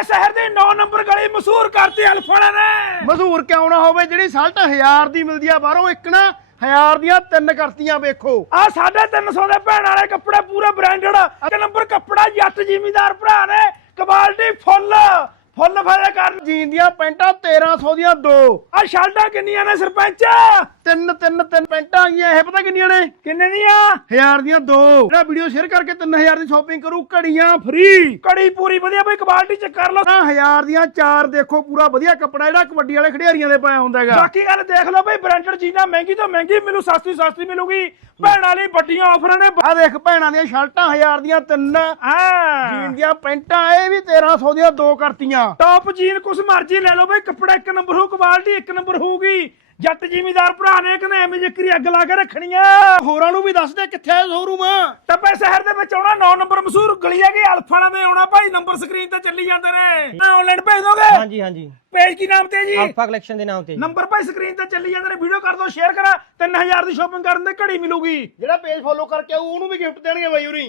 ਇਹ ਸ਼ਹਿਰ ਦੀ 9 ਨੰਬਰ ਗਲੀ ਮਸ਼ਹੂਰ ਕਰਤੀ ਅਲਫੜਾ ਨੇ। ਮਸ਼ਹੂਰ ਕਿਉਂ ਨਾ ਹੋਵੇ? ਜਿਹੜੀ ਸਲਟ 1000 ਦੀ ਮਿਲਦੀ ਆ ਬਾਹਰੋਂ ਇੱਕ ਨਾ 1000 ਦੀਆਂ ਤਿੰਨ ਕਰਤੀਆਂ ਵੇਖੋ। ਆ 350 ਦੇ ਭੈਣ ਵਾਲੇ ਕੱਪੜੇ ਪੂਰੇ ਬ੍ਰਾਂਡਡ ਇੱਕ ਨੰਬਰ ਕੱਪੜਾ ਜੱਟ ਜ਼ਿਮੀਦਾਰ ਭਰਾ ਨੇ ਕੁਆਲਿਟੀ ਫੁੱਲ। ਫੁੱਲ ਫਾਇਦਾ ਕਰਨ। ਜੀਨ ਦੀਆਂ ਪੈਂਟਾਂ 1300 ਦੀਆਂ ਦੋ। ਆ ਸ਼ਰਟਾਂ ਕਿੰਨੀਆਂ ਨੇ ਸਰਪੰਚ? ਤਿੰਨ ਤਿੰਨ ਤਿੰਨ ਪੈਂਟਾਂ ਆਈਆਂ। ਇਹ ਪਤਾ ਕਿੰਨੀਆਂ ਨੇ? ਕਿੰਨੇ ਦੀਆਂ? 1000 ਦੀਆਂ ਦੋ। ਜਿਹੜਾ ਵੀਡੀਓ ਸ਼ੇਅਰ ਕਰਕੇ 3000 ਦੀ ਸ਼ਾਪਿੰਗ ਕਰੂ, ਘੜੀਆਂ ਫ੍ਰੀ ਘੜੀ ਪੂਰੀ ਵਧੀਆ, ਬਈ ਕੁਆਲਿਟੀ ਚੈੱਕ ਕਰ ਲਓ। 1000 ਦੀਆਂ ਚਾਰ ਦੇਖੋ, ਪੂਰਾ ਵਧੀਆ ਕੱਪੜਾ ਜਿਹੜਾ ਕਬੱਡੀ ਵਾਲੇ ਖਿਡਾਰੀਆਂ ਦੇ ਪਾਇਆ ਹੁੰਦਾ ਹੈਗਾ। ਬਾਕੀ ਗੱਲ ਦੇਖ ਲਓ ਬਈ ਬ੍ਰਾਂਡਡ ਚੀਜ਼ਾਂ ਮਹਿੰਗੀ ਤੋਂ ਮਹਿੰਗੀ, ਮੈਨੂੰ ਸਸਤੀ ਸਸਤੀ ਮਿਲੂਗੀ। ਭੈਣਾਂ ਲਈ ਵੱਡੀਆਂ ਆਫਰਾਂ ਨੇ। ਆ ਦੇਖ, ਭੈਣਾਂ ਦੀਆਂ ਸ਼ਰਟਾਂ 1000 ਦੀਆਂ ਤਿੰਨ। ਹਾਂ। ਜੀਨ ਦੀਆਂ ਪੈਂਟਾਂ, ਇਹ ਵੀ 1300 ਦੀਆਂ ਦੋ ਕਰਤੀਆਂ। ਟੌਪ ਜੀਨ ਕੁਛ ਮਰਜ਼ੀ ਲੈ ਲਓ ਬਈ ਕੱਪੜਾ ਇੱਕ ਨੰਬਰ ਹੋਊ ਕੁਆਲਿਟੀ ਇੱਕ ਨੰਬਰ ਹੋਊਗੀ। ਜੱਟ ਜ਼ਿਮੀਦਾਰ ਭਰਾ ਨੇ ਕਹਿੰਦੇ ਐਵੇਂ ਜ਼ਿਕਰੀ ਅੱਗ ਲਾ ਕੇ ਰੱਖਣੀਆਂ ਹੋਰਾਂ ਨੂੰ ਵੀ ਦੱਸ ਦੇ ਕਿੱਥੇ ਹੈ ਸ਼ੋਰੂਮ ਟੱਪੇ ਸ਼ਹਿਰ ਦੇ ਵਿੱਚ ਆਉਣਾ 9 ਨੰਬਰ ਮਸ਼ਹੂਰ ਗਲੀ ਹੈਗੀ ਅਲਫਾਣਾ ਦੇ ਆਉਣਾ ਭਾਈ ਨੰਬਰ ਸਕਰੀਨ ਤੇ ਚੱਲੀ ਜਾਂਦੇ ਨੇ। ਆਨਲਾਈਨ ਭੇਜ ਦੋਗੇ? ਹਾਂਜੀ ਹਾਂਜੀ। ਪੇਜ ਕੀ ਨਾਮ ਤੇ ਜੀ? ਅਲਫਾ ਕਲੈਕਸ਼ਨ ਦੇ ਨਾਮ ਤੇ ਜੀ। ਨੰਬਰ ਭਾਈ ਸਕਰੀਨ ਤੇ ਚੱਲੀ ਜਾਂਦੇ ਨੇ ਵੀਡੀਓ ਕਰ ਦਿਓ ਸ਼ੇਅਰ ਕਰਾ। 3000 ਦੀ ਸ਼ਾਪਿੰਗ ਕਰਨ ਦੇ ਘੜੀ ਮਿਲੂਗੀ। ਜਿਹੜਾ ਪੇਜ ਫੋਲੋ ਕਰਕੇ ਆਊ ਉਹਨੂੰ ਵੀ ਗਿਫਟ ਦੇਣਗੇ ਬਾਈ ਉਰੀ।